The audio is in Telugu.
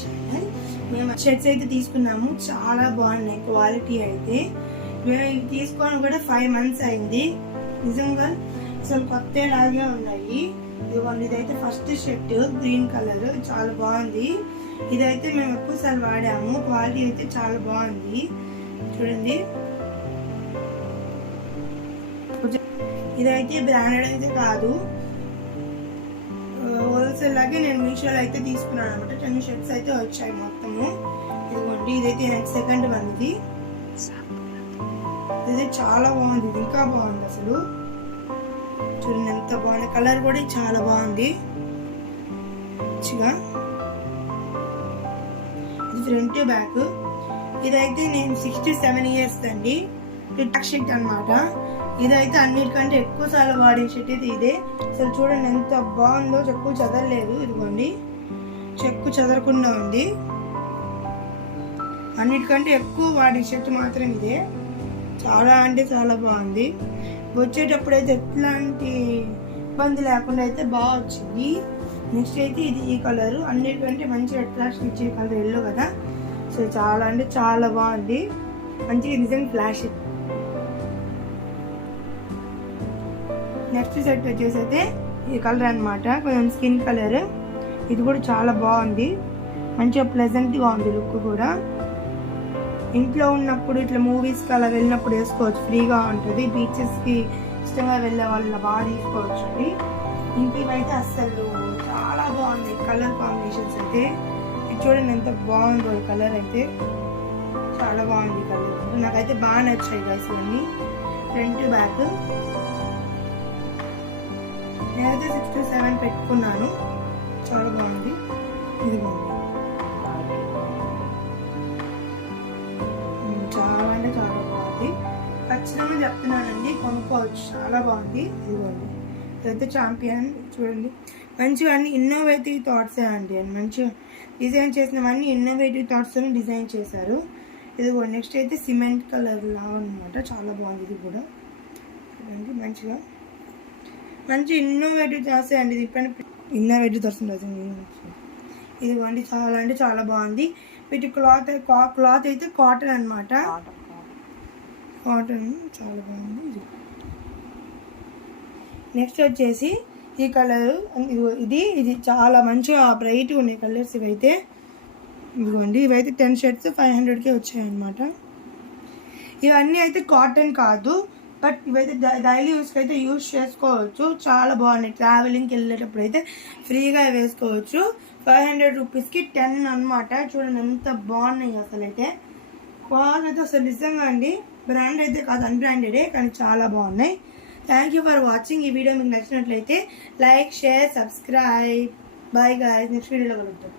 ఛానల్. మేము షర్ట్స్ అయితే తీసుకున్నాము, చాలా బాగున్నాయి క్వాలిటీ అయితే. మేము తీసుకొని కూడా 5 months అయింది. నిజంగా అసలు కొత్తలాగే ఉన్నాయి. ఇదిగోండి, ఇదైతే ఫస్ట్ షర్ట్ గ్రీన్ కలర్, చాలా బాగుంది. ఇదైతే మేము ఎక్కువసార్లు వాడాము, క్వాలిటీ అయితే చాలా బాగుంది. చూడండి, ఇదైతే బ్రాండెడ్ అయితే కాదు, హోల్సేల్ లాగే నేను మీషోలో అయితే తీసుకున్నాను అనమాట. 10 షర్ట్స్ అయితే వచ్చాయి మొత్తము. ఇదిగోండి, ఇదైతే నెక్స్ట్ సెకండ్ వన్. ఇది చాలా బాగుంది, ఇది ఇంకా బాగుంది అసలు. చూడండి ఎంత బాగుంది, కలర్ కూడా చాలా బాగుంది. ఇది ఫ్రంట్ బ్యాక్. ఇదైతే నేను 67 years అండి. బ్లాక్ షర్ట్ అనమాట. ఇదైతే అన్నిటికంటే ఎక్కువ సార్లు వాడిన షర్ట్ అయితే ఇదే. అసలు చూడండి ఎంత బాగుందో, చెక్కు చెదరలేదు. ఇదిగోండి, చెక్కు చెదరకుండా ఉంది. అన్నిటికంటే ఎక్కువ వాడిన షర్ట్ మాత్రం ఇదే. చాలా అంటే చాలా బాగుంది. వచ్చేటప్పుడు అయితే ఎట్లాంటి ఇబ్బంది లేకుండా అయితే బాగా వచ్చింది. నెక్స్ట్ అయితే ఇది ఈ కలర్, అన్నిటికంటే మంచి అట్రాక్షన్ ఇచ్చే కలర్ ఎల్లో కదా. సో చాలా అంటే చాలా బాగుంది, మంచిగా నిజంగా ఫ్లాష్. నెక్స్ట్ సెట్ వచ్చేసి అయితే ఈ కలర్ అనమాట, కొంచెం స్కిన్ కలర్. ఇది కూడా చాలా బాగుంది, మంచిగా ప్లెజెంట్గా ఉంది లుక్ కూడా. ఇంట్లో ఉన్నప్పుడు ఇట్లా మూవీస్కి అలా వెళ్ళినప్పుడు వేసుకోవచ్చు, ఫ్రీగా ఉంటుంది. బీచెస్కి ఇష్టంగా వెళ్ళే వాళ్ళ బాగా తీసుకోవచ్చు అండి. ఇంకేమైతే అస్సలు చాలా బాగుంది కలర్ కాంబినేషన్స్ అయితే. ఇది చూడండి ఎంత బాగుందో ఈ కలర్ అయితే, చాలా బాగుంది కలర్. నాకైతే బాగా నచ్చాయి గైస్ ఇవన్నీ. ఫ్రంట్ బ్యాక్ నేనైతే 67 పెట్టుకున్నాను, చాలా బాగుంది. ఇది బాగుంది, చాలా అంటే చాలా బాగుంది. ఖచ్చితంగా చెప్తున్నానండి, కొనుక్కోవచ్చు, చాలా బాగుంది. ఇదిగోండి, ఇదైతే ఛాంపియన్. చూడండి మంచిగా అన్ని ఇన్నోవేటివ్ థాట్సే అండి, మంచిగా డిజైన్ చేసినవన్నీ ఇన్నోవేటివ్ థాట్స్తో డిజైన్ చేశారు. ఇదిగోండి, నెక్స్ట్ అయితే సిమెంట్ కలర్ లా అనమాట, చాలా బాగుంది. ఇది కూడా చూడండి, మంచిగా మంచి ఇన్నోవేటివ్ థాట్సే అండి. ఇది ఇన్నోవేటివ్ థాట్స్ ఉంటుంది. ఇదిగోండి, చాలా అంటే చాలా బాగుంది. వీటి క్లాత్ అయితే కాటన్ అనమాట, కాటన్, చాలా బాగుంది. నెక్స్ట్ వచ్చేసి ఈ కలర్, ఇది చాలా మంచిగా బ్రైట్గా ఉన్నాయి కలర్స్ ఇవైతే. ఇదిగోండి, ఇవైతే 10 షర్ట్స్ 500కే వచ్చాయన్నమాట. ఇవన్నీ అయితే కాటన్ కాదు, బట్ ఇవైతే డైలీ యూస్కి అయితే యూజ్ చేసుకోవచ్చు, చాలా బాగున్నాయి. ట్రావెలింగ్కి వెళ్ళేటప్పుడు అయితే ఫ్రీగా వేసుకోవచ్చు. 500 రూపీస్కి 10 అనమాట. చూడండి ఎంత బాగున్నాయి అసలు అయితే. క్వాలిటీ అయితే అసలు నిజంగా అండి, బ్రాండ్ అయితే కాదు, అన్బ్రాండెడే, కానీ చాలా బాగున్నాయి. Thank you for watching. ఈ వీడియో మీకు నచ్చినట్లయితే like, share, subscribe. Bye guys, next వీడియోలో కలుద్దాం.